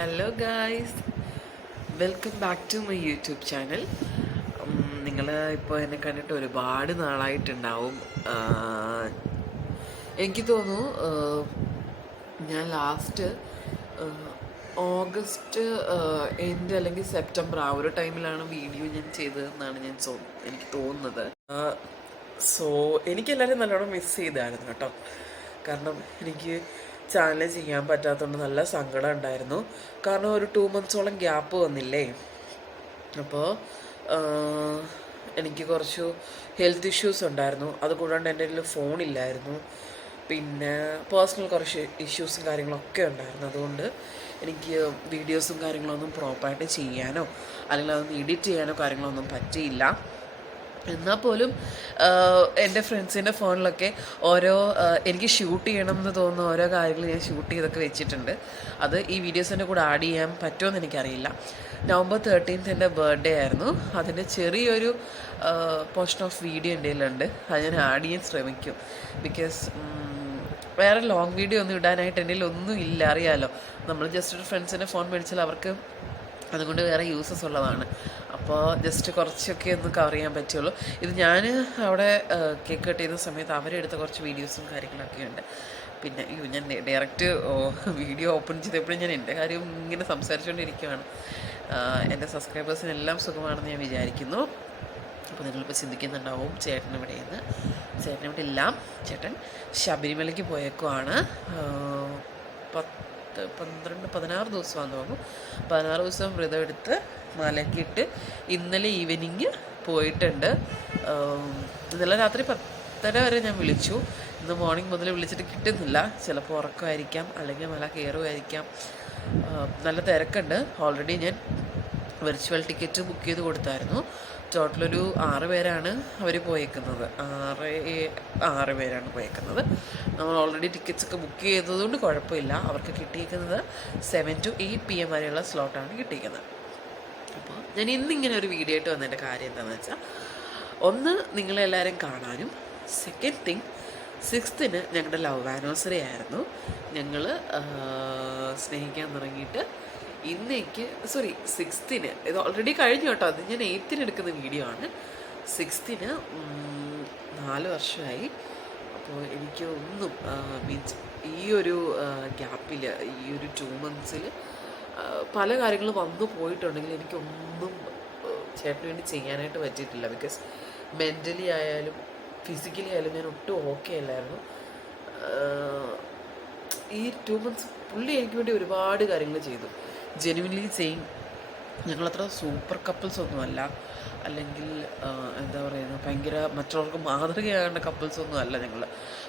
Hello guys, welcome back to my YouTube channel. നിങ്ങൾ ഇപ്പോൾ എന്നെ കണ്ടിട്ട് ഒരുപാട് നാളായിട്ടുണ്ടാവും. എനിക്ക് തോന്നുന്നു ഞാൻ ലാസ്റ്റ് ഓഗസ്റ്റ് എൻഡ് അല്ലെങ്കിൽ സെപ്റ്റംബർ ആ ഒരു ടൈമിലാണ് വീഡിയോ ഞാൻ ചെയ്തതെന്നാണ് എനിക്ക് തോന്നുന്നത്. സോ എനിക്കെല്ലാവരും നല്ലോണം മിസ് ചെയ്തായിരുന്നു കേട്ടോ. കാരണം എനിക്ക് ചാനൽ ചെയ്യാൻ പറ്റാത്തതുകൊണ്ട് നല്ല സങ്കടം ഉണ്ടായിരുന്നു. കാരണം ഒരു 2 മന്ത്സോളം ഗ്യാപ്പ് വന്നില്ലേ. അപ്പോൾ എനിക്ക് കുറച്ച് ഹെൽത്ത് ഇഷ്യൂസ് ഉണ്ടായിരുന്നു. അതുകൂടാണ്ട് എൻ്റെ കയ്യിൽ ഫോണില്ലായിരുന്നു. പിന്നെ പേഴ്സണൽ കുറച്ച് ഇഷ്യൂസും കാര്യങ്ങളൊക്കെ ഉണ്ടായിരുന്നു. അതുകൊണ്ട് എനിക്ക് വീഡിയോസും കാര്യങ്ങളൊന്നും പ്രോപ്പറായിട്ട് ചെയ്യാനോ അല്ലെങ്കിൽ അതൊന്ന് എഡിറ്റ് ചെയ്യാനോ കാര്യങ്ങളൊന്നും പറ്റിയില്ല. എന്നാൽ പോലും എൻ്റെ ഫ്രണ്ട്സിൻ്റെ ഫോണിലൊക്കെ ഓരോ എനിക്ക് ഷൂട്ട് ചെയ്യണം എന്ന് തോന്നുന്ന ഓരോ കാര്യങ്ങൾ ഞാൻ ഷൂട്ട് ചെയ്തൊക്കെ വെച്ചിട്ടുണ്ട്. അത് ഈ വീഡിയോസിൻ്റെ കൂടെ ആഡ് ചെയ്യാൻ പറ്റുമെന്ന് എനിക്കറിയില്ല. നവംബർ 13 എൻ്റെ ബർത്ത്ഡേ ആയിരുന്നു. അതിൻ്റെ ചെറിയൊരു പോർഷൻ ഓഫ് വീഡിയോ എൻ്റെ കയ്യിലുണ്ട്. അത് ഞാൻ ആഡ് ചെയ്യാൻ ശ്രമിക്കും. ബിക്കോസ് വേറെ ലോങ് വീഡിയോ ഒന്നും ഇടാനായിട്ട് എൻ്റെ കയ്യിൽ ഒന്നും ഇല്ല. അറിയാമല്ലോ, നമ്മൾ ജസ്റ്റ് ഒരു ഫ്രണ്ട്സിൻ്റെ ഫോൺ മേടിച്ചാൽ അവർക്ക് അതുകൊണ്ട് വേറെ യൂസസ് ഉള്ളതാണ്. അപ്പോൾ ജസ്റ്റ് കുറച്ചൊക്കെ ഒന്ന് കവർ ചെയ്യാൻ പറ്റുള്ളൂ. ഇത് ഞാൻ അവിടെ കേക്ക് കട്ട് ചെയ്യുന്ന സമയത്ത് അവരെടുത്ത കുറച്ച് വീഡിയോസും കാര്യങ്ങളൊക്കെ ഉണ്ട്. പിന്നെ ഞാൻ ഡയറക്റ്റ് വീഡിയോ ഓപ്പൺ ചെയ്തപ്പോഴും ഞാൻ എൻ്റെ കാര്യം ഇങ്ങനെ സംസാരിച്ചുകൊണ്ടിരിക്കുകയാണ്. എൻ്റെ സബ്സ്ക്രൈബേഴ്സിനെല്ലാം സുഖമാണെന്ന് ഞാൻ വിചാരിക്കുന്നു. അപ്പോൾ നിങ്ങളിപ്പോൾ ചിന്തിക്കുന്നുണ്ടാവും ചേട്ടൻ ഇവിടെയെന്ന്. ചേട്ടൻ ഇവിടെ ഇല്ല. ചേട്ടൻ ശബരിമലയ്ക്ക് പോയേക്കുവാണ്. 16 ദിവസമാണെന്ന് തോന്നുന്നു. 16 ദിവസം വ്രതം എടുത്ത് മലക്കിട്ട് ഇന്നലെ ഈവനിങ് പോയിട്ടുണ്ട്. ഇന്നലെ രാത്രി 10:30 വരെ ഞാൻ വിളിച്ചു. ഇന്ന് മോർണിംഗ് മുതൽ വിളിച്ചിട്ട് കിട്ടുന്നില്ല. ചിലപ്പോൾ ഉറക്കമായിരിക്കാം, അല്ലെങ്കിൽ മല കയറുമായിരിക്കാം. നല്ല തിരക്കുണ്ട്. ഓൾറെഡി ഞാൻ വെർച്വൽ ടിക്കറ്റ് ബുക്ക് ചെയ്ത് കൊടുത്തായിരുന്നു. ടോട്ടലൊരു 6 പേരാണ് അവർ പോയേക്കുന്നത്. 6 പേരാണ് പോയേക്കുന്നത്. നമ്മൾ ഓൾറെഡി ടിക്കറ്റ്സ് ഒക്കെ ബുക്ക് ചെയ്തതുകൊണ്ട് കുഴപ്പമില്ല. അവർക്ക് കിട്ടിയിരിക്കുന്നത് 7 to 8 PM വരെയുള്ള സ്ലോട്ടാണ് കിട്ടിയിരിക്കുന്നത്. അപ്പോൾ ഞാൻ ഇന്നിങ്ങനെ ഒരു വീഡിയോ ആയിട്ട് വന്നതിൻ്റെ കാര്യം എന്താണെന്ന് വെച്ചാൽ, ഒന്ന് നിങ്ങളെല്ലാവരും കാണാനും, സെക്കൻഡ് തിങ് 6th ഞങ്ങളുടെ ലവ് ആനിവേഴ്സറി ആയിരുന്നു. ഞങ്ങൾ സ്നേഹിക്കാൻ തുടങ്ങിയിട്ട് ഇന്നേക്ക് 6th ഇത് ഓൾറെഡി കഴിഞ്ഞു കേട്ടോ. അത് ഞാൻ 8th എടുക്കുന്ന വീഡിയോ ആണ്. 6th 4 വർഷമായി. അപ്പോൾ എനിക്ക് ഒന്നും മീൻസ് ഈ ഒരു ഗ്യാപ്പിൽ, ഈ ഒരു 2 months പല കാര്യങ്ങൾ വന്നു പോയിട്ടുണ്ടെങ്കിൽ എനിക്കൊന്നും ചേട്ടന് വേണ്ടി ചെയ്യാനായിട്ട് പറ്റിയിട്ടില്ല. ബിക്കോസ് മെൻ്റലി ആയാലും ഫിസിക്കലി ആയാലും ഞാൻ ഒട്ടും ഓക്കെ അല്ലായിരുന്നു. ഈ 2 months പുള്ളി എനിക്ക് വേണ്ടി ഒരുപാട് കാര്യങ്ങൾ ചെയ്തു. Genuinely same. ഞങ്ങളത്ര സൂപ്പർ കപ്പിൾസ് ഒന്നുമല്ല, അല്ലെങ്കിൽ എന്താ പറയുന്നത്, ഭയങ്കര മറ്റുള്ളവർക്ക് മാതൃകയാകേണ്ട കപ്പിൾസ് ഒന്നും അല്ല ഞങ്ങൾ.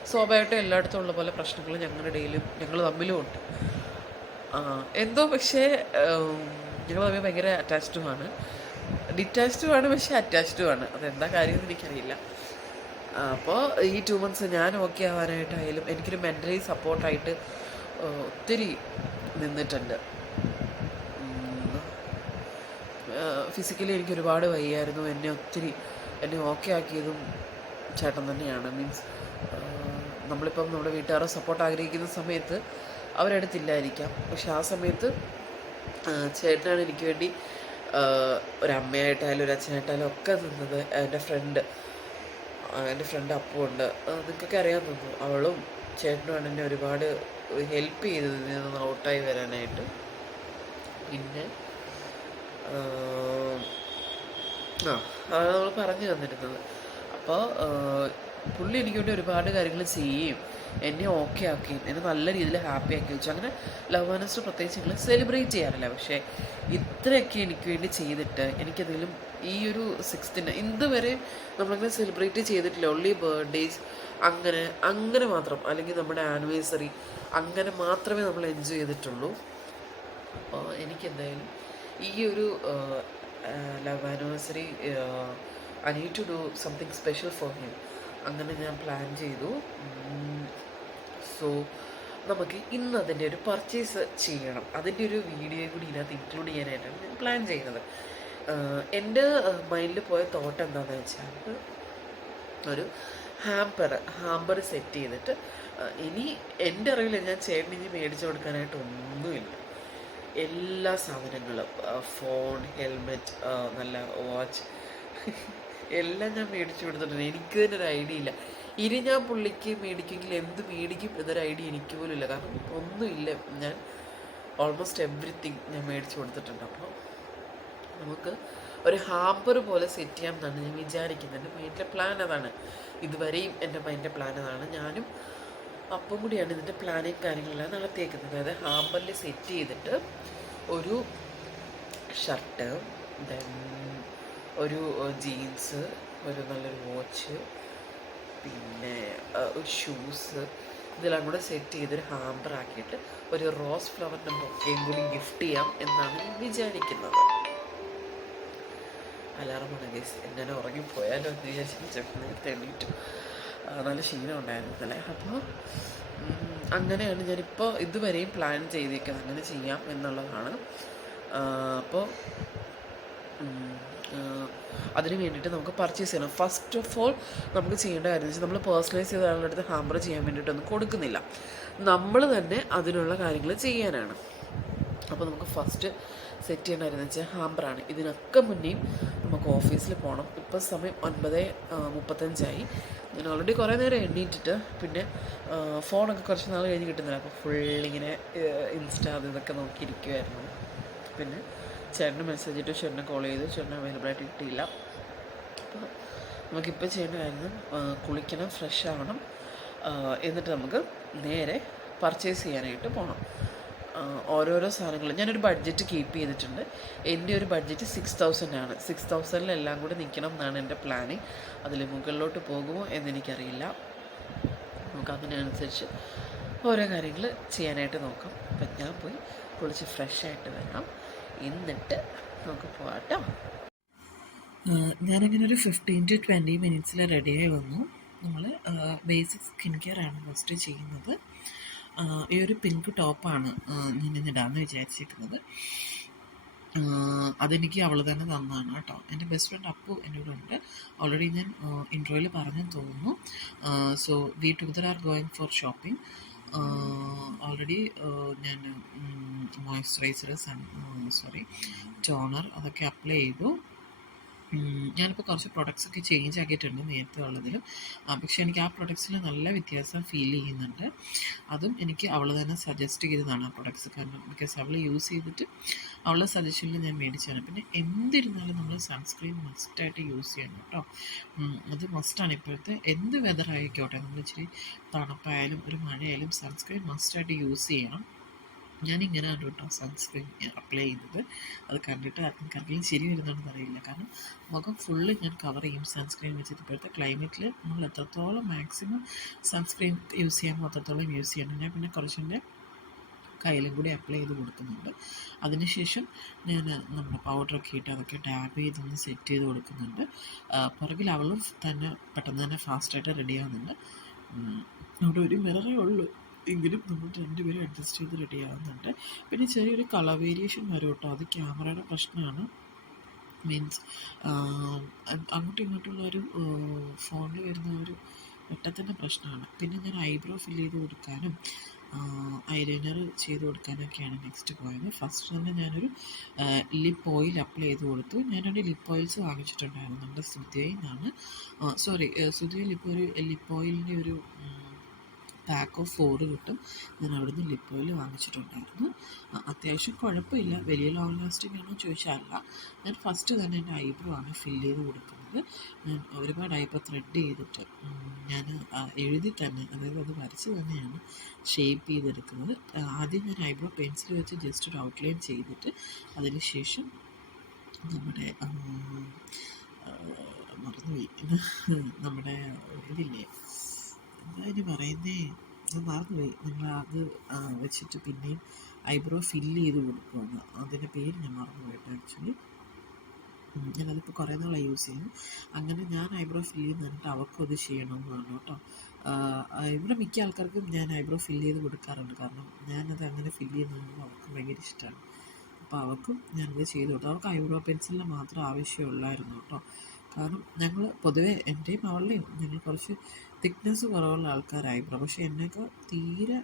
സ്വാഭാവികമായിട്ടും എല്ലായിടത്തും ഉള്ള പോലെ പ്രശ്നങ്ങൾ ഞങ്ങളുടെ ഇടയിലും ഞങ്ങൾ തമ്മിലും ഉണ്ട്. എന്തോ പക്ഷേ ഞങ്ങൾ തമ്മിൽ ഭയങ്കര അറ്റാച്ച്ഡുമാണ്. ഡിറ്റാച്ച്ഡുമാണ്, പക്ഷേ അറ്റാച്ച്ഡുമാണ്. അതെന്താ കാര്യമെന്ന് എനിക്കറിയില്ല. അപ്പോൾ ഈ 2 months ഞാൻ ഓക്കെ ആവാനായിട്ടായാലും എനിക്കൊരു മെൻ്റലി സപ്പോർട്ടായിട്ട് ഒത്തിരി നിന്നിട്ടുണ്ട്. ഫിസിക്കലി എനിക്ക് ഒരുപാട് വയ്യായിരുന്നു. എന്നെ ഓക്കെ ആക്കിയതും ചേട്ടൻ തന്നെയാണ്. മീൻസ് നമ്മളിപ്പം നമ്മുടെ വീട്ടുകാരെ സപ്പോർട്ട് ആഗ്രഹിക്കുന്ന സമയത്ത് അവരടുത്തില്ലായിരിക്കാം. പക്ഷെ ആ സമയത്ത് ചേട്ടനാണ് എനിക്ക് വേണ്ടി ഒരമ്മയായിട്ടായാലും ഒരു അച്ഛനായിട്ടായാലും ഒക്കെ നിന്നത്. എൻ്റെ ഫ്രണ്ട് അപ്പുണ്ട്, നിങ്ങൾക്കൊക്കെ അറിയാൻ തോന്നുന്നു. അവളും ചേട്ടനുമാണ് എന്നെ ഒരുപാട് ഹെൽപ്പ് ചെയ്തത് ഇതിൽ നിന്ന് ഔട്ടായി വരാനായിട്ട്. പിന്നെ അതാണ് നമ്മൾ പറഞ്ഞു തന്നിരുന്നത്. അപ്പോൾ പുള്ളി എനിക്ക് വേണ്ടി ഒരുപാട് കാര്യങ്ങൾ ചെയ്യുകയും എന്നെ ഓക്കെ ആക്കുകയും എന്നെ നല്ല രീതിയിൽ ഹാപ്പി ആക്കി വെച്ചു. അങ്ങനെ ലവ് ആനിവേഴ്സറി പ്രത്യേകിച്ച് ഞങ്ങൾ സെലിബ്രേറ്റ് ചെയ്യാറില്ല. പക്ഷേ ഇത്രയൊക്കെ എനിക്ക് വേണ്ടി ചെയ്തിട്ട് എനിക്കതിലും ഈ ഒരു 6th ഇതുവരെ നമ്മളങ്ങനെ സെലിബ്രേറ്റ് ചെയ്തിട്ടില്ല. ഓൺലി ബർത്ത്ഡേസ് അങ്ങനെ മാത്രം, അല്ലെങ്കിൽ നമ്മുടെ ആനിവേഴ്സറി അങ്ങനെ മാത്രമേ നമ്മൾ എൻജോയ് ചെയ്തിട്ടുള്ളൂ. അപ്പോൾ എനിക്കെന്തായാലും ഈ ഒരു love anniversary I need to do something special for him. അങ്ങനെ ഞാൻ പ്ലാൻ ചെയ്തു. സോ നമുക്ക് ഇന്ന് അതിൻ്റെ ഒരു പർച്ചേസ് ചെയ്യണം. അതിൻ്റെ ഒരു വീഡിയോ കൂടി ഇതിനകത്ത് ഇൻക്ലൂഡ് ചെയ്യാനായിട്ടാണ് ഞാൻ പ്ലാൻ ചെയ്യുന്നത്. എൻ്റെ മൈൻഡിൽ പോയ തോട്ട് എന്താണെന്ന് വെച്ചാൽ, ഒരു ഹാമ്പർ സെറ്റ് ചെയ്തിട്ട്, ഇനി എൻ്റെ അറിവിൽ ഞാൻ ചേട്ടന് ഇനി മേടിച്ചു കൊടുക്കാനായിട്ട് ഒന്നുമില്ല. എല്ലാ സാധനങ്ങളും, ഫോൺ, ഹെൽമെറ്റ്, നല്ല വാച്ച് എല്ലാം ഞാൻ മേടിച്ചു കൊടുത്തിട്ടുണ്ട്. എനിക്ക് തന്നെ ഒരു ഐഡിയ ഇല്ല. ഇനി ഞാൻ പുള്ളിക്ക് മേടിക്കുമെങ്കിൽ എന്ത് മേടിക്കും എന്നൊരു ഐഡിയ എനിക്ക് പോലും ഇല്ല. കാരണം ഒന്നുമില്ല, ഞാൻ ഓൾമോസ്റ്റ് എവ്രിതിങ് ഞാൻ മേടിച്ചു കൊടുത്തിട്ടുണ്ട്. അപ്പോൾ നമുക്ക് ഒരു ഹാമ്പർ പോലെ സെറ്റ് ചെയ്യാം എന്നാണ് ഞാൻ വിചാരിക്കുന്നത്. എൻ്റെ മൈൻഡിലെ പ്ലാൻ അതാണ്. ഇതുവരെയും എൻ്റെ മൈൻഡിലെ പ്ലാൻ അതാണ്. ഞാനും അപ്പം കൂടിയാണ് ഇതിൻ്റെ പ്ലാനിങ് കാര്യങ്ങളെല്ലാം നടത്തിയേക്കുന്നത്. അതായത് ഹാമ്പറിൽ സെറ്റ് ചെയ്തിട്ട് ഒരു ഷർട്ട്, ദെൻ ഒരു ജീൻസ്, ഒരു നല്ലൊരു വാച്ച്, പിന്നെ ഒരു ഷൂസ്, ഇതെല്ലാം കൂടെ സെറ്റ് ചെയ്തൊരു ഹാമ്പർ ആക്കിയിട്ട് ഒരു റോസ് ഫ്ലവറിൻ്റെ ബൊക്കയും കൂടി ഗിഫ്റ്റ് ചെയ്യാം എന്നാണ് ഞാൻ വിചാരിക്കുന്നത്. അലാറമാണ് ഗൈസ്, എങ്ങനെ ഉറങ്ങിപ്പോയാലോ എന്ന് വിചാരിച്ചു നേരത്തെ എണീറ്റു. നല്ല ക്ഷീണം ഉണ്ടായിരുന്നല്ലേ. അപ്പോൾ അങ്ങനെയാണ് ഞാനിപ്പോൾ ഇതുവരെയും പ്ലാൻ ചെയ്തേക്കുന്നത്, അങ്ങനെ ചെയ്യാം എന്നുള്ളതാണ്. അപ്പോൾ അതിന് വേണ്ടിയിട്ട് നമുക്ക് പർച്ചേസ് ചെയ്യണം. ഫസ്റ്റ് ഓഫ് ഓൾ നമുക്ക് ചെയ്യേണ്ട കാര്യം എന്ന് വെച്ചാൽ, നമ്മൾ പേഴ്സണലൈസ് ചെയ്ത ആളുടെ അടുത്ത് ഹാമ്പർ ചെയ്യാൻ വേണ്ടിയിട്ടൊന്നും കൊടുക്കുന്നില്ല, നമ്മൾ തന്നെ അതിനുള്ള കാര്യങ്ങൾ ചെയ്യാനാണ്. അപ്പോൾ നമുക്ക് ഫസ്റ്റ് സെറ്റ് ചെയ്യേണ്ടതെന്ന് വെച്ചാൽ ഹാമ്പറാണ്. ഇതിനൊക്കെ മുന്നേയും നമുക്ക് ഓഫീസിൽ പോകണം. ഇപ്പോൾ സമയം 9:35. ഞാൻ ഓൾറെഡി കുറേ നേരം എണ്ണീറ്റിട്ട് പിന്നെ ഫോണൊക്കെ കുറച്ച് നാൾ കഴിഞ്ഞ് കിട്ടുന്നില്ല. അപ്പോൾ ഫുള്ളിങ്ങനെ ഇൻസ്റ്റ ഇതൊക്കെ നോക്കിയിരിക്കുമായിരുന്നു. പിന്നെ ചേട്ടന് മെസ്സേജ് ഇട്ടു, ചേട്ടനെ കോൾ ചെയ്തു, ചേട്ടന് അവൈലബിളായിട്ട് കിട്ടിയില്ല. അപ്പോൾ നമുക്കിപ്പോൾ ചെയ്യേണ്ട കാര്യം, കുളിക്കണം, ഫ്രഷ് ആവണം, എന്നിട്ട് നമുക്ക് നേരെ പർച്ചേസ് ചെയ്യാനായിട്ട് പോകണം. ഓരോരോ സാധനങ്ങൾ ഞാനൊരു ബഡ്ജറ്റ് കീപ്പ് ചെയ്തിട്ടുണ്ട്. എൻ്റെ ഒരു ബഡ്ജറ്റ് 6000 ആണ്. 6000 എല്ലാം കൂടി നിൽക്കണം എന്നാണ് എൻ്റെ പ്ലാനിങ്. അതിൽ മുകളിലോട്ട് പോകുമോ എന്നെനിക്കറിയില്ല. നമുക്ക് അതിനനുസരിച്ച് ഓരോ കാര്യങ്ങൾ ചെയ്യാനായിട്ട് നോക്കാം. അപ്പം ഞാൻ പോയി കുളിച്ച് ഫ്രഷായിട്ട് വരാം, എന്നിട്ട് നമുക്ക് പോകാം കേട്ടോ. ഞാനങ്ങനെ ഒരു 15 to 20 മിനിറ്റ്സിൽ റെഡിയായി വന്നു. നമ്മൾ ബേസിക് സ്കിൻ കെയർ ആണ് ഫസ്റ്റ് ചെയ്യുന്നത്. ഈ ഒരു പിങ്ക് ടോപ്പാണ് ഞാൻ ഇന്നിടാമെന്ന് വിചാരിച്ചിരിക്കുന്നത്. അതെനിക്ക് അവൾ തന്നെ തന്നതാണ് കേട്ടോ. എൻ്റെ ബെസ്റ്റ് ഫ്രണ്ട് അപ്പു എൻ്റെ കൂടെ ഉണ്ട്. ഓൾറെഡി ഞാൻ ഇൻട്രോയിൽ പറഞ്ഞെന്ന് തോന്നുന്നു. So we together are going for shopping. Already ഞാൻ മോയ്സ്ചറൈസർ, ടോണർ അതൊക്കെ അപ്ലൈ ചെയ്തു. ഞാനിപ്പോൾ കുറച്ച് പ്രൊഡക്ട്സൊക്കെ ചേഞ്ച് ആക്കിയിട്ടുണ്ട് നേരത്തെ ഉള്ളതിലും. പക്ഷേ എനിക്ക് ആ പ്രൊഡക്ട്സിൽ നല്ല വ്യത്യാസം ഫീൽ ചെയ്യുന്നുണ്ട്. അതും എനിക്ക് അവൾ തന്നെ സജസ്റ്റ് ചെയ്തതാണ് ആ പ്രൊഡക്ട്സ്. കാരണം ബിക്കോസ് അവൾ യൂസ് ചെയ്തിട്ട് അവളുടെ സജഷനിൽ ഞാൻ മേടിച്ചതാണ്. പിന്നെ എന്തിരുന്നാലും നമ്മൾ സൺസ്ക്രീൻ മസ്റ്റായിട്ട് യൂസ് ചെയ്യണം കേട്ടോ. അത് മസ്റ്റാണ്. ഇപ്പോഴത്തെ എന്ത് വെതർ ആയിക്കോട്ടെ, നമ്മൾ ഇച്ചിരി തണുപ്പായാലും ഒരു മഴയായാലും സൺസ്ക്രീൻ മസ്റ്റായിട്ട് യൂസ് ചെയ്യണം. ഞാനിങ്ങനെയാണ് കേട്ടോ സൺസ്ക്രീൻ അപ്ലൈ ചെയ്തത്. അത് കണ്ടിട്ട് ആർക്കെങ്കിലും ശരി വരുന്നുണ്ടെന്ന് അറിയില്ല. കാരണം മുഖം ഫുള്ള് ഞാൻ കവർ ചെയ്യും സൺസ്ക്രീൻ വെച്ചിട്ട്. ഇപ്പോഴത്തെ ക്ലൈമറ്റിൽ നമ്മൾ എത്രത്തോളം മാക്സിമം സൺസ്ക്രീൻ യൂസ് ചെയ്യാമോ അത്രത്തോളം യൂസ് ചെയ്യണം. ഞാൻ പിന്നെ കുറച്ചിൻ്റെ കയ്യിലും കൂടി അപ്ലൈ ചെയ്ത് കൊടുക്കുന്നുണ്ട്. അതിനുശേഷം ഞാൻ നമ്മുടെ പൗഡറൊക്കെ ഇട്ട് അതൊക്കെ ഡാബ് ചെയ്തൊന്ന് സെറ്റ് ചെയ്ത് കൊടുക്കുന്നുണ്ട്. പുറകിൽ അവളും തന്നെ പെട്ടെന്ന് തന്നെ ഫാസ്റ്റായിട്ട് റെഡി ആവുന്നുണ്ട്. അവിടെ ഒരു മിററേ ഉള്ളൂ, എങ്കിലും നമ്മൾ രണ്ടുപേരും അഡ്ജസ്റ്റ് ചെയ്ത് റെഡി ആവുന്നുണ്ട്. പിന്നെ ചെറിയൊരു കളർ വേരിയേഷൻ വരും കേട്ടോ. അത് ക്യാമറയുടെ പ്രശ്നമാണ്. മീൻസ് അങ്ങോട്ടും ഇങ്ങോട്ടുള്ള ഒരു ഫോണിൽ വരുന്ന ഒരു വെട്ടത്തിൻ്റെ പ്രശ്നമാണ്. പിന്നെ ഞാൻ ഐബ്രോ ഫില്ല് ചെയ്ത് കൊടുക്കാനും ഐലൈനർ ചെയ്ത് കൊടുക്കാനൊക്കെയാണ് നെക്സ്റ്റ് പോയത്. ഫസ്റ്റ് തന്നെ ഞാനൊരു ലിപ്പ് ഓയിൽ അപ്ലൈ ചെയ്ത് കൊടുത്തു. ഞാനൊരു ലിപ്പ് ഓയിൽസ് വാങ്ങിച്ചിട്ടുണ്ടായിരുന്നു നമ്മുടെ സുധിയയിൽ നിന്നാണ്. സുധിയയിൽ ഇപ്പോൾ ഒരു ലിപ്പ് ഓയിലിൻ്റെ ഒരു പാക്ക് ഓഫ് 4 കിട്ടും. ഞാൻ അവിടുന്ന് ലിപ്പ് ഓയിൽ വാങ്ങിച്ചിട്ടുണ്ടായിരുന്നു. അത്യാവശ്യം കുഴപ്പമില്ല. വലിയ ലോങ് ലാസ്റ്റിംഗ് ആണോ ചോദിച്ചാൽ അല്ല. ഞാൻ ഫസ്റ്റ് തന്നെ എൻ്റെ ഐബ്രോ ആണ് ഫില്ല് ചെയ്ത് കൊടുക്കുന്നത്. ഞാൻ ഒരുപാട് ഐബ്രോ ത്രെഡ് ചെയ്തിട്ട് ഞാൻ എഴുതി തന്നെ, അതായത് അത് വരച്ച് തന്നെയാണ് ഷേപ്പ് ചെയ്തെടുക്കുന്നത്. ആദ്യം ഞാൻ ഐബ്രോ പെൻസിൽ വെച്ച് ജസ്റ്റ് ഒരു ഔട്ട്ലൈൻ ചെയ്തിട്ട് അതിന് ശേഷം നമ്മുടെ മറന്നുപോയി, നമ്മുടെ ഇതില്ലേ, എന്താ ഇനി പറയുന്നേ, ഞാൻ മറന്നുപോയി. നിങ്ങൾ അത് വെച്ചിട്ട് പിന്നെയും ഐബ്രോ ഫില്ല് ചെയ്ത് കൊടുക്കുകയാണ്. അതിൻ്റെ പേര് ഞാൻ മറന്നുപോയിട്ട് ആക്ച്വലി. ഞാനതിപ്പോൾ കുറേ നാളായി യൂസ് ചെയ്യുന്നു. അങ്ങനെ ഞാൻ ഐബ്രോ ഫില്ല് ചെയ്ത് തന്നിട്ട് അവർക്കും അത് ചെയ്യണമെന്നാണ് കേട്ടോ. ഇവിടെ മിക്ക ആൾക്കാർക്കും ഞാൻ ഐബ്രോ ഫില്ല് ചെയ്ത് കൊടുക്കാറുണ്ട്. കാരണം ഞാനത് അങ്ങനെ ഫില്ല് ചെയ്യുന്നത് അവർക്ക് ഭയങ്കര ഇഷ്ടമാണ്. അപ്പോൾ അവർക്കും ഞാനത് ചെയ്ത് കൊടുത്തു. അവർക്ക് ഐബ്രോ പെൻസിലിന് മാത്രം ആവശ്യമുള്ളായിരുന്നു കേട്ടോ. കാരണം ഞങ്ങൾ പൊതുവേ എൻ്റെയും അവളുടെയും ഞങ്ങൾ കുറച്ച് തിക്നെസ് കുറവുള്ള ആൾക്കാർ ഐബ്രോ. പക്ഷേ എന്നെയൊക്കെ തീരെ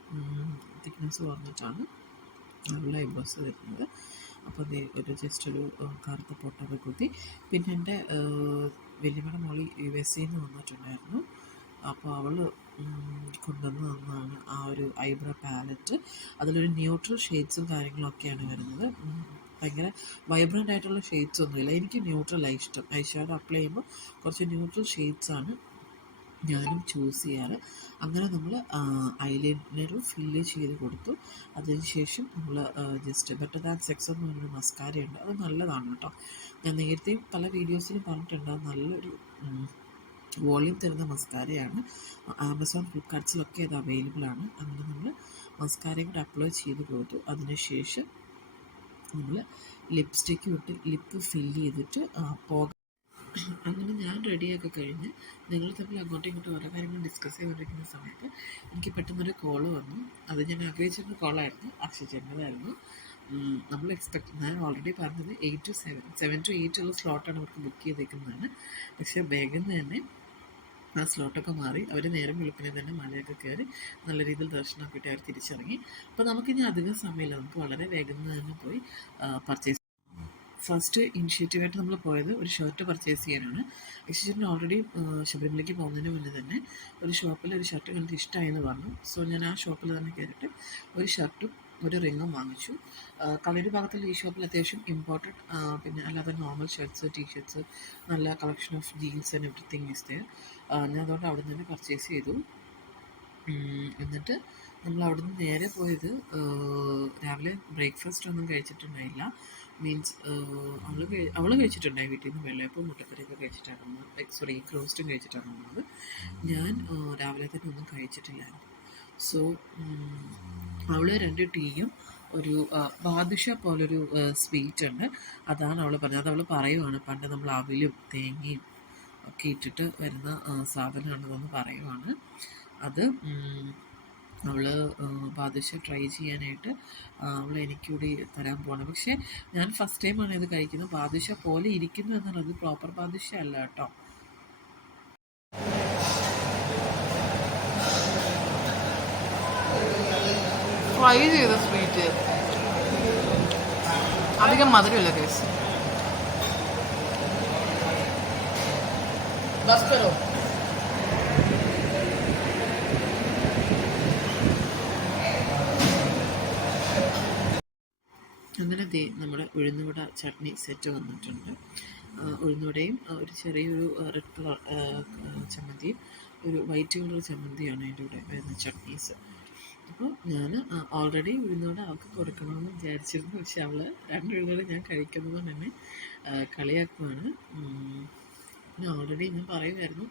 തിക്നെസ് കുറഞ്ഞിട്ടാണ് ഉള്ള ഐബ്രോസ് വരുന്നത്. അപ്പോൾ ഒരു ജസ്റ്റ് ഒരു കറുത്ത പൊട്ടൊക്കെ കുത്തി. പിന്നെ എൻ്റെ വലിയമ്മയുടെ മോളി USA നിന്ന് വന്നിട്ടുണ്ടായിരുന്നു. അപ്പോൾ അവൾ കൊണ്ടുവന്ന് തന്നതാണ് ആ ഒരു ഐബ്രോ പാലറ്റ്. അതിലൊരു ന്യൂട്രൽ ഷെയ്ഡ്സും കാര്യങ്ങളൊക്കെയാണ് വരുന്നത്. ഭയങ്കര വൈബ്രൻ്റ് ആയിട്ടുള്ള ഷെയ്ഡ്സ് ഒന്നുമില്ല. എനിക്ക് ന്യൂട്രലാണ് ഇഷ്ടം. ഐ ഷാഡോ അപ്ലൈ ചെയ്യുമ്പോൾ കുറച്ച് ന്യൂട്രൽ ഷെയ്ഡ്സാണ് ഞാനും ചൂസ് ചെയ്യാറ്. അങ്ങനെ നമ്മൾ ഐലൈനറും ഫില്ല് ചെയ്ത് കൊടുത്തു. അതിനുശേഷം നമ്മൾ ജസ്റ്റ് ബെറ്റർ ദാൻ സെക്സ് എന്ന് പറഞ്ഞൊരു മസ്കാരയുണ്ട്. അത് നല്ലതാണ് കേട്ടോ. ഞാൻ നേരത്തെയും പല വീഡിയോസിലും പറഞ്ഞിട്ടുണ്ട്. അത് നല്ലൊരു വോളിയം തരുന്ന മസ്കാരയാണ്. ആമസോൺ, ഫ്ലിപ്കാർട്ട്സിലൊക്കെ അത് അവൈലബിൾ ആണ്. അങ്ങനെ നമ്മൾ മസ്കാരയും കൂടെ അപ്ലൈ ചെയ്ത് കൊടുത്തു. അതിനുശേഷം നമ്മൾ ലിപ്സ്റ്റിക്ക് വിട്ട് ലിപ്പ് ഫില്ല് ചെയ്തിട്ട് അങ്ങനെ ഞാൻ റെഡിയൊക്കെ കഴിഞ്ഞ് നിങ്ങൾ തമ്മിൽ അങ്ങോട്ടും ഇങ്ങോട്ടും ഓരോ കാര്യങ്ങൾ ഡിസ്കസ് ചെയ്തുകൊണ്ടിരിക്കുന്ന സമയത്ത് എനിക്ക് പെട്ടെന്നൊരു കോള് വന്നു. അത് ഞാൻ ആഗ്രഹിച്ചിരുന്ന കോളായിരുന്നു. അക്ഷയ് ചേട്ടൻ്റെതായിരുന്നു. നമ്മൾ ഞാൻ ഓൾറെഡി പറഞ്ഞത് 8 to 7 to 8 ഉള്ള സ്ലോട്ടാണ് അവർക്ക് ബുക്ക് ചെയ്തേക്കുന്നതാണ്. പക്ഷേ വേഗം തന്നെ ആ സ്ലോട്ടൊക്കെ മാറി. അവർ നേരം വെളുപ്പിനെ തന്നെ മലയൊക്കെ കയറി നല്ല രീതിയിൽ ദർശനമൊക്കെ ഇട്ട് അവർ തിരിച്ചിറങ്ങി. അപ്പോൾ നമുക്കിനി അധികം സമയമില്ല. നമുക്ക് വളരെ വേഗം തന്നെ പോയി പർച്ചേസ്. ഫസ്റ്റ് ഇനിഷ്യേറ്റീവായിട്ട് നമ്മൾ പോയത് ഒരു ഷർട്ട് പർച്ചേസ് ചെയ്യാനാണ്. യശുചേട്ടന് ഓൾറെഡി ശബരിമലയ്ക്ക് പോകുന്നതിന് മുന്നേ തന്നെ ഒരു ഷോപ്പിൽ ഒരു ഷർട്ട് കണ്ടിട്ട് ഇഷ്ടമായെന്ന് പറഞ്ഞു. സോ ഞാൻ ആ ഷോപ്പിൽ തന്നെ കയറിയിട്ട് ഒരു ഷർട്ടും ഒരു റിങ്ങും വാങ്ങിച്ചു. കളരി ഭാഗത്തുള്ള ഈ ഷോപ്പിൽ അത്യാവശ്യം ഇമ്പോർട്ടഡ് പിന്നെ അല്ലാതെ നോർമൽ ഷർട്ട്സ്, ടീഷർട്ട്സ്, നല്ല collection of jeans and everything is there. ഞാൻ അതുകൊണ്ട് അവിടെ നിന്ന് പർച്ചേസ് ചെയ്തു. എന്നിട്ട് നമ്മൾ അവിടുന്ന് നേരെ പോയത് രാവിലെ ബ്രേക്ക്ഫാസ്റ്റ് ഒന്നും കഴിച്ചിട്ടുണ്ടായില്ല. മീൻസ് അവൾ കഴിച്ചിട്ടുണ്ടായി വീട്ടിൽ നിന്ന്. വെള്ളയപ്പം മുട്ടക്കറിയൊക്കെ കഴിച്ചിട്ടാണ് വന്നത്. ക്രോസ്റ്റും കഴിച്ചിട്ടാണ് വന്നത്. ഞാൻ രാവിലെ തന്നെ ഒന്നും കഴിച്ചിട്ടില്ലായിരുന്നു. സോ അവൾ 2 ടീയും ഒരു ബാദുഷ പോലൊരു സ്വീറ്റ് ഉണ്ട്. അതാണ് അവൾ പറഞ്ഞത്. അത് അവൾ പറയുവാണ് പണ്ട് നമ്മൾ അവിലും തേങ്ങയും ഒക്കെ ഇട്ടിട്ട് വരുന്ന സാധനമാണെന്ന് പറയുവാണ്. അത് അവൾ ബാദുഷ ട്രൈ ചെയ്യാനായിട്ട് അവൾ എനിക്കൂടി തരാൻ പോകണം. പക്ഷേ ഞാൻ ഫസ്റ്റ് ടൈമാണ് ഇത് കഴിക്കുന്നത്. ബാദുഷ പോലെ ഇരിക്കുന്നു എന്നുള്ളത് പ്രോപ്പർ ബാദുഷ അല്ല കേട്ടോ. ഫ്രൈ ചെയ്ത സ്വീറ്റ് അധികം മധുരമില്ല കേസ്. അങ്ങനെ നമ്മുടെ ഉഴുന്നുവട ചട്നി സെറ്റ് വന്നിട്ടുണ്ട്. ഉഴുന്നുവടയും ഒരു ചെറിയൊരു റെഡ് കളർ ചമ്മന്തിയും ഒരു വൈറ്റ് കളർ ചമ്മന്തിയാണ് അതിൻ്റെ കൂടെ വരുന്ന ചട്നീസ്. അപ്പോൾ ഞാൻ ഓൾറെഡി ഉഴുന്നുവട അവൾക്ക് കൊടുക്കണമെന്ന് വിചാരിച്ചിരുന്നു. പക്ഷെ അവൾ 2 ഉഴുന്നുവട ഞാൻ കഴിക്കുന്നത് തന്നെ കളിയാക്കുവാണ്. പിന്നെ ഓൾറെഡി ഞാൻ പറയുമായിരുന്നു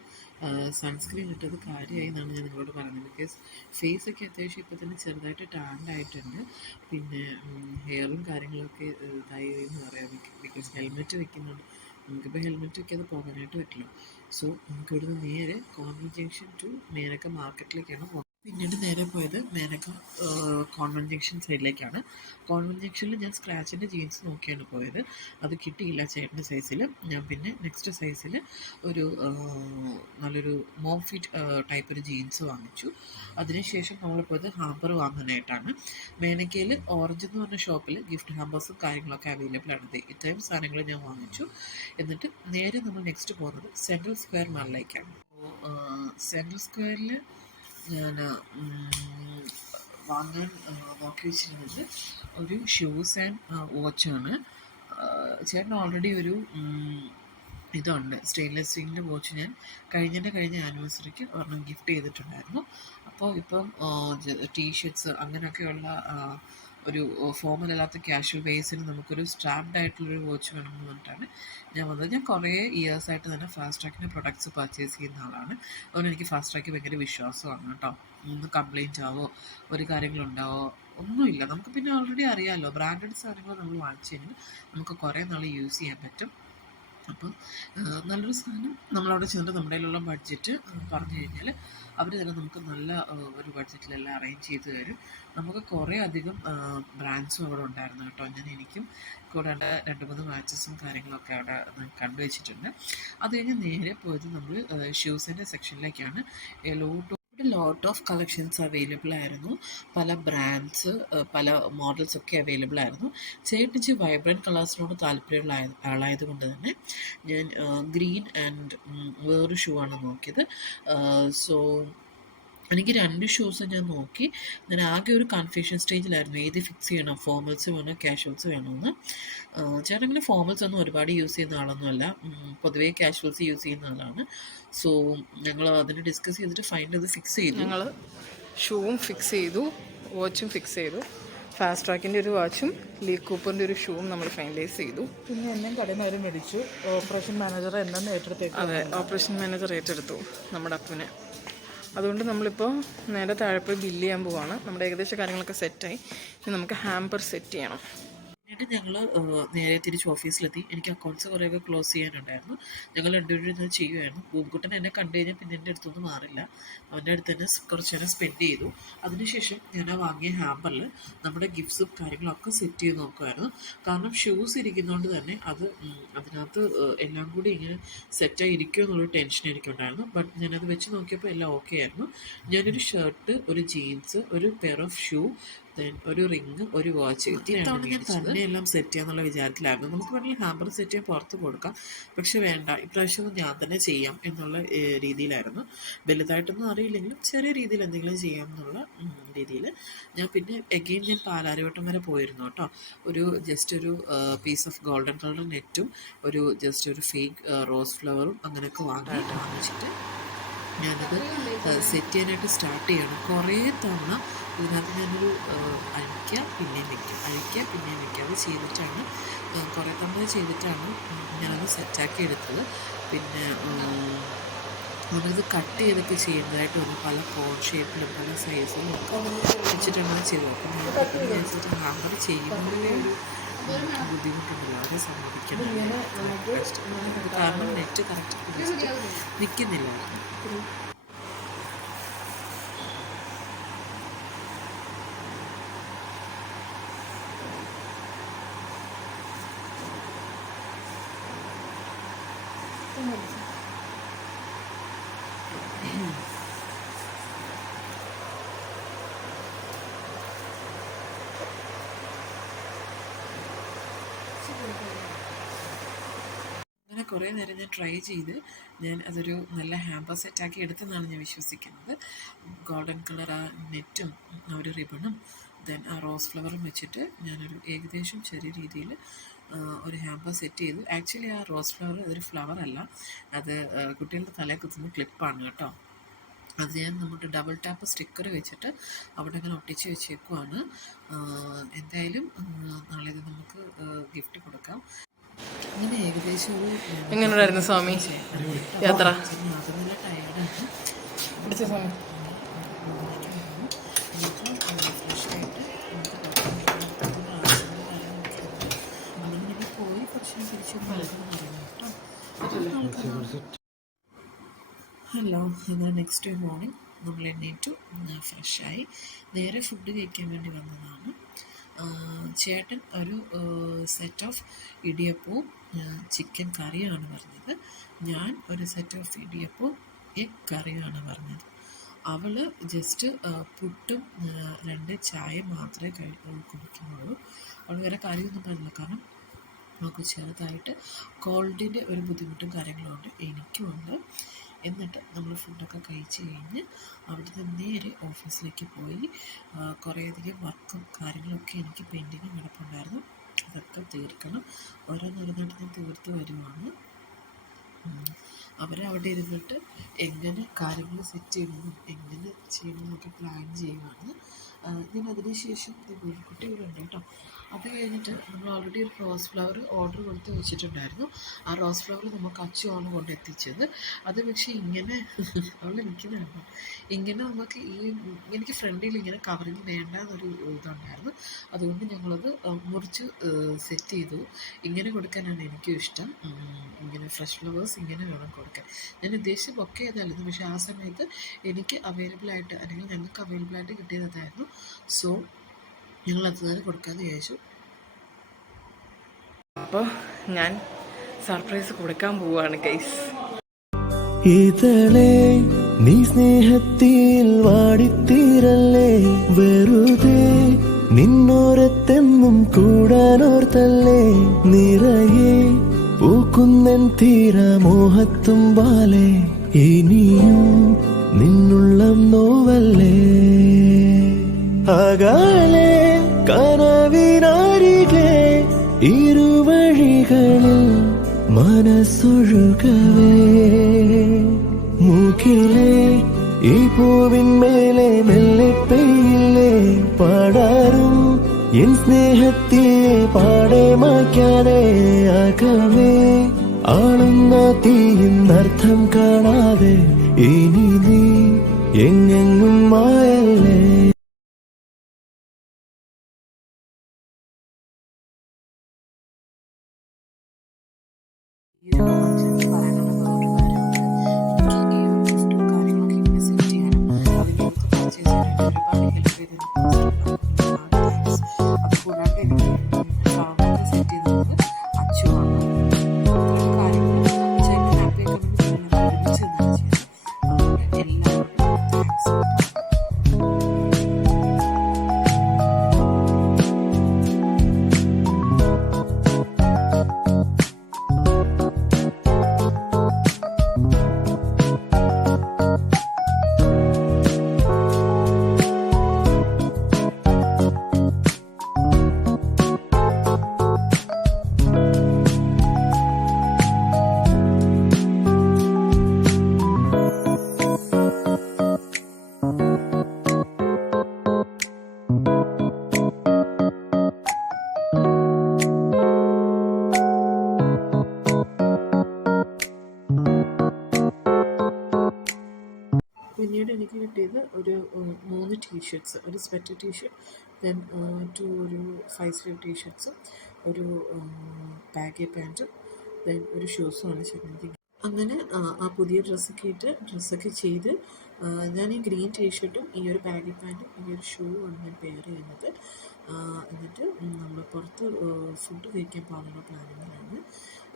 സൺസ്ക്രീൻ ഇട്ടത് കാര്യമായി എന്നാണ് ഞാൻ നിങ്ങളോട് പറയുന്നത്. ബിക്കോസ് ഫേസൊക്കെ അത്യാവശ്യം ഇപ്പോൾ തന്നെ ചെറുതായിട്ട് ടാൻഡ് ആയിട്ടുണ്ട്. പിന്നെ ഹെയറും കാര്യങ്ങളൊക്കെ ഇതായി എന്ന് പറയാം. ബിക്കോസ് ഹെൽമെറ്റ് വെക്കുന്നുണ്ട്. നമുക്കിപ്പോൾ ഹെൽമെറ്റ് വെക്കാതെ പോകാനായിട്ട് പറ്റില്ല. സോ നമുക്ക് ഇവിടുന്ന് നേരെ കോൺവെന്റ് ജംഗ്ഷൻ ടു മേനക്ക മാർക്കറ്റിലേക്കാണ് പോകുന്നത്. പിന്നീട് നേരെ പോയത് മേനക്ക കോൺവെന്റ് ജംഗ്ഷൻ സൈഡിലേക്കാണ്. കോൺവെന്റ് ജംഗ്ഷനിൽ ഞാൻ സ്ക്രാച്ചിൻ്റെ ജീൻസ് നോക്കിയാണ് പോയത്. അത് കിട്ടിയില്ല ചേട്ടൻ്റെ സൈസിൽ. ഞാൻ പിന്നെ നെക്സ്റ്റ് സൈസിൽ ഒരു നല്ലൊരു മോം ഫിറ്റ് ടൈപ്പ് ഒരു ജീൻസ് വാങ്ങിച്ചു. അതിനുശേഷം നമ്മൾ പോയത് ഹാമ്പർ വാങ്ങാനായിട്ടാണ്. മേനക്കയിൽ ഓറഞ്ച് എന്ന് പറഞ്ഞ ഷോപ്പിൽ ഗിഫ്റ്റ് ഹാമ്പേഴ്സും കാര്യങ്ങളൊക്കെ അവൈലബിൾ ആണ്. ഇത്രയും സാധനങ്ങൾ ഞാൻ വാങ്ങിച്ചു. എന്നിട്ട് നേരെ നമ്മൾ നെക്സ്റ്റ് പോകുന്നത് സെൻട്രൽ സ്ക്വയർ മാളിലേക്കാണ്. സെൻട്രൽ സ്ക്വയറിൽ ഞാൻ വാങ്ങാൻ നോക്കി വെച്ചിരുന്നത് ഒരു ഷൂസ് ആൻഡ് വാച്ചാണ്. ചേട്ടൻ ഓൾറെഡി ഒരു ഇതുണ്ട്, സ്റ്റെയിൻലെസ് സ്റ്റീലിൻ്റെ വാച്ച് ഞാൻ കഴിഞ്ഞ ആനിവേഴ്സറിക്ക് ഒരെണ്ണം ഗിഫ്റ്റ് ചെയ്തിട്ടുണ്ടായിരുന്നു. അപ്പോൾ ഇപ്പം ടീഷർട്ട്സ് അങ്ങനെയൊക്കെയുള്ള ഒരു ഫോമൽ അല്ലാത്ത കാഷ്വൽ ബേസിൽ നമുക്കൊരു സ്ട്രാപ്ഡ് ആയിട്ടുള്ളൊരു വാച്ച് വേണമെന്ന് പറഞ്ഞിട്ടാണ് ഞാൻ വന്നത്. ഞാൻ കുറേ ഇയേഴ്സായിട്ട് തന്നെ ഫാസ്റ്റ് ട്രാക്കിൻ്റെ പ്രൊഡക്ട്സ് പർച്ചേസ് ചെയ്യുന്ന ആളാണ്. അതുകൊണ്ട് എനിക്ക് ഫാസ്റ്റ് ട്രാക്ക് ഭയങ്കര വിശ്വാസമാണ് കേട്ടോ. ഒന്നും കംപ്ലയിൻ്റ് ആവോ ഒരു കാര്യങ്ങളുണ്ടാവോ ഒന്നുമില്ല. നമുക്ക് പിന്നെ ഓൾറെഡി അറിയാമല്ലോ, ബ്രാൻഡഡ് സാധനങ്ങൾ നമ്മൾ വാങ്ങിച്ചു കഴിഞ്ഞാൽ നമുക്ക് കുറേ നാൾ യൂസ് ചെയ്യാൻ പറ്റും. അപ്പം നല്ലൊരു സാധനം നമ്മളവിടെ ചെന്നിട്ട് നമ്മുടെ കയ്യിലുള്ള ബഡ്ജറ്റ് പറഞ്ഞു കഴിഞ്ഞാൽ അവർ തന്നെ നമുക്ക് നല്ല ഒരു ബഡ്ജറ്റിലെല്ലാം അറേഞ്ച് ചെയ്ത് തരും. നമുക്ക് കുറേ അധികം ബ്രാൻഡ്സും അവിടെ ഉണ്ടായിരുന്നു കേട്ടോ. എനിക്കും കൂടാണ്ട് 2-3 വാച്ചസും കാര്യങ്ങളൊക്കെ അവിടെ കണ്ടു വെച്ചിട്ടുണ്ട്. അത് കഴിഞ്ഞ് നേരെ പോയത് നമ്മൾ ഷൂസിൻ്റെ സെക്ഷനിലേക്കാണ്. ഒരു ലോട്ട് ഓഫ് കളക്ഷൻസ് അവൈലബിൾ ആയിരുന്നു. പല ബ്രാൻഡ്സ്, പല മോഡൽസ് ഒക്കെ അവൈലബിൾ ആയിരുന്നു. ചേട്ടനിച്ച് വൈബ്രൻറ്റ് കളേഴ്സിനോട് താല്പര്യമുള്ള ആളായതുകൊണ്ട് തന്നെ ഞാൻ ഗ്രീൻ ആൻഡ് വേറൊരു ഷൂ ആണ് നോക്കിയത്. സോ എനിക്ക് 2 ഷൂസ് ഞാൻ നോക്കി. ഞാൻ ആകെ ഒരു കൺഫ്യൂഷൻ സ്റ്റേജിലായിരുന്നു, ഏത് ഫിക്സ് ചെയ്യണം, ഫോർമൽസ് വേണോ കാഷ്വൽസ് വേണമെന്ന്. ചേട്ടൻ അങ്ങനെ ഫോർമൽസ് ഒന്നും ഒരുപാട് യൂസ് ചെയ്യുന്ന ആളൊന്നുമല്ല, പൊതുവേ കാഷ്വൽസ് യൂസ് ചെയ്യുന്ന ആളാണ്. സോ ഞങ്ങൾ അതിന് ഡിസ്കസ് ചെയ്തിട്ട് ഫൈനൽ ഫിക്സ് ചെയ്തു. ഞങ്ങൾ ഷൂവും ഫിക്സ് ചെയ്തു, വാച്ചും ഫിക്സ് ചെയ്തു. ഫാസ്റ്റ് ട്രാക്കിൻ്റെ ഒരു വാച്ചും ലീ കൂപ്പറിൻ്റെ ഒരു ഷൂവും നമ്മൾ ഫൈനലൈസ് ചെയ്തു. പിന്നെ എന്നെ കടയിൽ നിന്ന് മേടിച്ചു. ഓപ്പറേഷൻ മാനേജർ എന്നെ ഏറ്റെടുത്തേക്ക്. അതെ, ഓപ്പറേഷൻ മാനേജർ ഏറ്റെടുത്തു നമ്മുടെ അപ്പനെ. അതുകൊണ്ട് നമ്മളിപ്പോൾ നേരെ താഴെ പോയി ബില്ല് ചെയ്യാൻ പോവാണ്. നമ്മുടെ ഏകദേശ കാര്യങ്ങളൊക്കെ സെറ്റായി. ഇനി നമുക്ക് ഹാമ്പർ സെറ്റ് ചെയ്യണം. എന്നിട്ട് ഞങ്ങൾ നേരെ തിരിച്ച് ഓഫീസിലെത്തി. എനിക്ക് അക്കൗണ്ട്സ് കുറേയൊക്കെ ക്ലോസ് ചെയ്യാനുണ്ടായിരുന്നു. ഞങ്ങൾ രണ്ടുപേരും ഇത് ചെയ്യുമായിരുന്നു. ബൂബുക്കുട്ടൻ എന്നെ കണ്ടു കഴിഞ്ഞാൽ പിന്നെ എൻ്റെ അടുത്തൊന്നും മാറില്ല. അവൻ്റെ അടുത്ത് തന്നെ കുറച്ച് നേരം സ്പെൻഡ് ചെയ്തു. അതിനുശേഷം ഞാൻ ആ വാങ്ങിയ ഹാമ്പറിൽ നമ്മുടെ ഗിഫ്റ്റ്സും കാര്യങ്ങളൊക്കെ സെറ്റ് ചെയ്ത് നോക്കുമായിരുന്നു. കാരണം ഷൂസ് ഇരിക്കുന്നതുകൊണ്ട് തന്നെ അതിനകത്ത് എല്ലാം കൂടി ഇങ്ങനെ സെറ്റായി ഇരിക്കുമോ എന്നുള്ളൊരു ടെൻഷൻ എനിക്കുണ്ടായിരുന്നു. ബട്ട് ഞാനത് വെച്ച് നോക്കിയപ്പോൾ എല്ലാം ഓക്കെ ആയിരുന്നു. ഞാനൊരു ഷർട്ട്, ഒരു ജീൻസ്, ഒരു പെയർ ഓഫ് ഷൂ, ഒരു റിങ്, ഒരു വാച്ച്, ഇത്തവണ ഞാൻ തന്നെ എല്ലാം സെറ്റ് ചെയ്യാന്നുള്ള വിചാരത്തിലായിരുന്നു. നമുക്ക് വേണമെങ്കിൽ ഹാമ്പർ സെറ്റ് ചെയ്യാൻ പുറത്ത് കൊടുക്കാം, പക്ഷെ വേണ്ട, ഇപ്രാവശ്യം ഞാൻ തന്നെ ചെയ്യാം എന്നുള്ള രീതിയിലായിരുന്നു. വലുതായിട്ടൊന്നും അറിയില്ലെങ്കിലും ചെറിയ രീതിയിൽ എന്തെങ്കിലും ചെയ്യാം എന്നുള്ള രീതിയിൽ ഞാൻ പിന്നെ എഗെയിൻ ഞാൻ പാലാരിവട്ടം വരെ പോയിരുന്നു കേട്ടോ. ജസ്റ്റ് ഒരു പീസ് ഓഫ് ഗോൾഡൻ കളർ നെറ്റും ജസ്റ്റ് ഒരു ഫേക്ക് റോസ് ഫ്ലവറും അങ്ങനെയൊക്കെ വാങ്ങിച്ചിട്ട് ഞാനത് സെറ്റ് ചെയ്യാനായിട്ട് സ്റ്റാർട്ട് ചെയ്യണം. കുറേ തവണ ഇതിനകത്ത് ഞാനൊരു അഴിക്കുക പിന്നെയും വയ്ക്കും, അഴിക്കുക പിന്നെയും വയ്ക്കുക, അത് ചെയ്തിട്ടാണ് കുറേ തവണ ചെയ്തിട്ടാണ് ഞാനത് സെറ്റാക്കി എടുത്തത്. പിന്നെ നമ്മളിത് കട്ട് ചെയ്തൊക്കെ ചെയ്യുന്നതായിട്ട് വന്നു, പല കോൺ ഷേപ്പിലും പല സൈസിലും ഒക്കെ വെച്ചിട്ടാണ് അത് ചെയ്തത്. അപ്പം ഞാൻ വിചാരിച്ചിട്ട് ഹാമ്പർ ചെയ്യുന്നതിൻ്റെ ഒരു ബുദ്ധിമുട്ടുണ്ടല്ലോ, അത് സമ്മതിക്കണം. കാരണം നെറ്റ് കറക്റ്റ് നിൽക്കുന്നില്ലായിരുന്നു. അങ്ങനെ കുറേ നേരം ഞാൻ ട്രൈ ചെയ്ത് ഞാൻ അതൊരു നല്ല ഹാമ്പർ സെറ്റാക്കി എടുത്തെന്നാണ് ഞാൻ വിശ്വസിക്കുന്നത്. ഗോൾഡൻ കളർ ആ നെറ്റും ആ ഒരു റിബണും ദെൻ ആ റോസ് ഫ്ലവറും വെച്ചിട്ട് ഞാനൊരു ഏകദേശം ചെറിയ രീതിയിൽ ഒരു ഹാമ്പർ സെറ്റ് ചെയ്തു. ആക്ച്വലി ആ റോസ് ഫ്ലവർ അതൊരു ഫ്ലവർ അല്ല, അത് കുട്ടികളുടെ തലയിൽ കുത്തുന്ന ക്ലിപ്പാണ് കേട്ടോ. അത് ഞാൻ നമ്മുടെ ഡബിൾ ടാപ്പ് സ്റ്റിക്കർ വെച്ചിട്ട് അവിടെ അങ്ങനെ ഒട്ടിച്ച് വെച്ചേക്കുവാണ്. എന്തായാലും നാളെ ഇത് നമുക്ക് ഗിഫ്റ്റ് കൊടുക്കാം. ഇങ്ങനെ ഏകദേശം എങ്ങനെയുണ്ടായിരുന്നു സ്വാമി യാത്ര? നല്ല ടയേർഡാണ്. പിടിച്ച സ്വാമി ഫ്രഷായിട്ട് അങ്ങനെ പോയി കുറച്ച് തിരിച്ചു ഹലോ. എന്നാൽ നെക്സ്റ്റ് മോർണിംഗ് നമ്മൾ എണ്ണീറ്റു, ഫ്രഷായി നേരെ ഫുഡ് കഴിക്കാൻ വേണ്ടി വന്നതാണ്. ചേട്ടൻ ഒരു സെറ്റ് ഓഫ് ഇടിയപ്പവും ചിക്കൻ കറിയാണ് പറഞ്ഞത്. ഞാൻ ഒരു സെറ്റ് ഓഫ് ഇടിയപ്പവും എഗ് കറിയാണ് പറഞ്ഞത്. അവൾ ജസ്റ്റ് പുട്ടും 2 ചായ മാത്രമേ കുടിക്കുന്നുള്ളൂ. അവൾ വേറെ കാര്യമൊന്നും പറഞ്ഞില്ല. കാരണം നമുക്ക് ചെറുതായിട്ട് കോൾഡിൻ്റെ ഒരു ബുദ്ധിമുട്ടും കാര്യങ്ങളുമുണ്ട്, എനിക്കുമുണ്ട്. എന്നിട്ട് നമ്മൾ ഫുഡൊക്കെ കഴിച്ച് കഴിഞ്ഞ് അവിടുന്ന് നേരെ ഓഫീസിലേക്ക് പോയി. കുറേയധികം വർക്കും കാര്യങ്ങളൊക്കെ എനിക്ക് പെൻഡിങ് കിടപ്പുണ്ടായിരുന്നു, അതൊക്കെ തീർക്കണം. ഓരോന്നോരോന്നായിട്ട് ഞാൻ തീർത്ത് വരുവാണ്. അവരവിടെ ഇരുന്നിട്ട് എങ്ങനെ കാര്യങ്ങൾ സെറ്റ് ചെയ്യണമെന്നും എങ്ങനെ ചെയ്യണമെന്നൊക്കെ പ്ലാൻ ചെയ്യുവാണ്. ഞാൻ അതിനുശേഷം കുട്ടി ഇവിടെ ഉണ്ട് കേട്ടോ. അത് കഴിഞ്ഞിട്ട് നമ്മൾ ഓൾറെഡി ഒരു റോസ് ഫ്ലവർ ഓർഡർ കൊടുത്ത് വെച്ചിട്ടുണ്ടായിരുന്നു. ആ റോസ് ഫ്ലവർ നമുക്ക് അച്ചുവാണ് കൊണ്ടെത്തിച്ചത്. അത് പക്ഷേ ഇങ്ങനെ അവൾ നിൽക്കുന്നതാണ്, ഇങ്ങനെ നമുക്ക് എനിക്ക് ഫ്രണ്ടിൽ ഇങ്ങനെ കവറിങ് വേണ്ട എന്നൊരു ഇതുണ്ടായിരുന്നു. അതുകൊണ്ട് ഞങ്ങളത് മുറിച്ച് സെറ്റ് ചെയ്തു. ഇങ്ങനെ കൊടുക്കാനാണ് എനിക്കും ഇഷ്ടം. ഇങ്ങനെ ഫ്രഷ് ഫ്ലവേഴ്സ് ഇങ്ങനെ വേണം കൊടുക്കാൻ. ഞാൻ ഉദ്ദേശിച്ച ബൊക്കെ അതായിരുന്നു, പക്ഷേ ആ സമയത്ത് എനിക്ക് അവൈലബിളായിട്ട് അല്ലെങ്കിൽ ഞങ്ങൾക്ക് അവൈലബിളായിട്ട് കിട്ടിയത് അതായിരുന്നു. സോ ഞങ്ങളത് തന്നെ കൊടുക്കാമെന്ന് വിചാരിച്ചു. അപ്പോൾ ഞാൻ സർപ്രൈസ് കൊടുക്കാൻ പോവുകയാണ് ഗൈസ്. ഇതളേ നീ സ്നേഹത്തിൽ വാടിത്തീരല്ലേ വെറുതെ നിന്നോരത്തെന്നും കൂടാനോർത്തല്ലേ നിറയെ പൂക്കുന്നൻ തീരമോഹത്തുമ്പാലെ ഇനിയും നിന്നുള്ളം നോവല്ലേ അകാലെ കനവിനരികെ ഇരുവഴികളിൽ മനസ്സൊഴുകവേ മൂക്കിലെ ഈ പൂവിന്മേലെ മെല്ലെ പെയ്യില്ലേ പാടാറും എൻ സ്നേഹത്തെ പാടെ മായ്ക്കാതെ അകമേ ആളുന്ന തീയിന്നർത്ഥം കാണാതെ ഇനി നീ എങ്ങെങ്ങും മായല്ലേ. ഈ ഒരു എനിക്ക് പറയാനുള്ള വേറൊരു കാര്യമുണ്ട്. എനിക്ക് ഈ ഒരു ഗിഫ്റ്റും കാര്യങ്ങളൊക്കെ ഇങ്ങനെ സെറ്റ് ചെയ്യാനും അതിനകത്ത് പർച്ചേസ് ചെയ്യാനായിട്ട് ഒരുപാട് ഹെൽപ്പ് ചെയ്തതിന് ഒരുപാട് താങ്ക്സ്. അതുകൂടാണ്ട് എനിക്ക് ഫ്ലവറൊക്കെ സെറ്റ് ചെയ്തത് അച്ചുവാണ്. ഇത്രയും കാര്യങ്ങൾ ചേട്ടൻ ഹാപ്പിയാക്കാൻ വേണ്ടി ഞങ്ങൾ ഒരുമിച്ച് നിന്നാണ് ചെയ്യുന്നത്. അതുകൊണ്ട് എല്ലാവരോടും താങ്ക്സ്. പിന്നീട് എനിക്ക് കിട്ടിയത് ഒരു 3 ടീഷർട്ട്സ്, ഒരു സ്വെറ്റർ ടീഷർട്ട്, ദെൻ ഒരു 5 സ്ലീവ് ടീഷർട്ട്സും ഒരു ബാഗി പാൻറ്റും ദെൻ ഒരു ഷൂസുമാണ് ചേട്ടൻ. അങ്ങനെ ആ പുതിയ ഡ്രസ്സൊക്കെ ചെയ്ത് ഞാൻ ഈ ഗ്രീൻ ടീഷർട്ടും ഈ ഒരു ബാഗി പാൻറ്റും ഈ ഒരു ഷൂ ആണ് ഞാൻ പെയർ ചെയ്യുന്നത്. എന്നിട്ട് നമ്മൾ പുറത്ത് ഫുഡ് കഴിക്കാൻ പോകാനുള്ള പ്ലാനിങ്ങിലാണ്.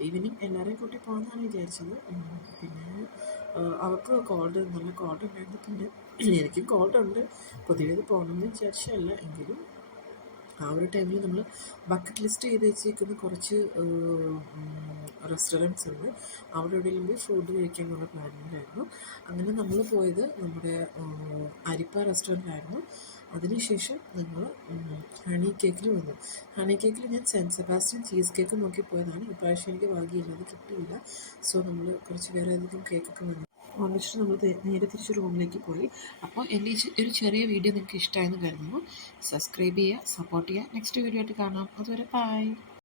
ഈവനിങ് എല്ലാവരെയും കൂട്ടി പോകാമെന്നാണ് വിചാരിച്ചത്. പിന്നെ അവൾക്ക് നല്ല കോൾഡ് ഉണ്ടായിരുന്നു. പിന്നെ എനിക്കും കോൾഡുണ്ട്. പൊതുവേ ഇത് പോകണമെന്ന് വിചാരിച്ചതല്ല, എങ്കിലും ആ ഒരു ടൈമിൽ നമ്മൾ ബക്കറ്റ് ലിസ്റ്റ് ചെയ്ത് വെച്ചേക്കുന്ന കുറച്ച് റെസ്റ്റോറൻറ്റ്സ് ഉണ്ട്. അവിടെ എവിടെയെങ്കിലും പോയി ഫുഡ് കഴിക്കാനുള്ള പ്ലാനിങ്ങിലായിരുന്നു. അങ്ങനെ നമ്മൾ പോയത് നമ്മുടെ അരിപ്പ റെസ്റ്റോറൻറ്റായിരുന്നു. അതിനുശേഷം ഞങ്ങൾ ഹണി കേക്കിൽ വന്നു. ഹണി കേക്കിൽ ഞാൻ സെൻറ്റ് സെബാസ്റ്റ്യൻ ചീസ് കേക്ക് നോക്കി പോയതാണ്. ഇപ്രാവശ്യം എനിക്ക് ഭാഗ്യമില്ല, അത് കിട്ടിയില്ല. സോ നമ്മൾ കുറച്ച് വേറെ അധികം കേക്കൊക്കെ വാങ്ങിച്ചിട്ട് നമ്മൾ നേരെ തിരിച്ച് റൂമിലേക്ക് പോയി. അപ്പോൾ എൻ്റെ ഒരു ചെറിയ വീഡിയോ നിങ്ങൾക്ക് ഇഷ്ടമായെന്ന് കരുതുന്നു. സബ്സ്ക്രൈബ് ചെയ്യുക, സപ്പോർട്ട് ചെയ്യുക. നെക്സ്റ്റ് വീഡിയോ ആയിട്ട് കാണാം. അതുവരെ ബൈ.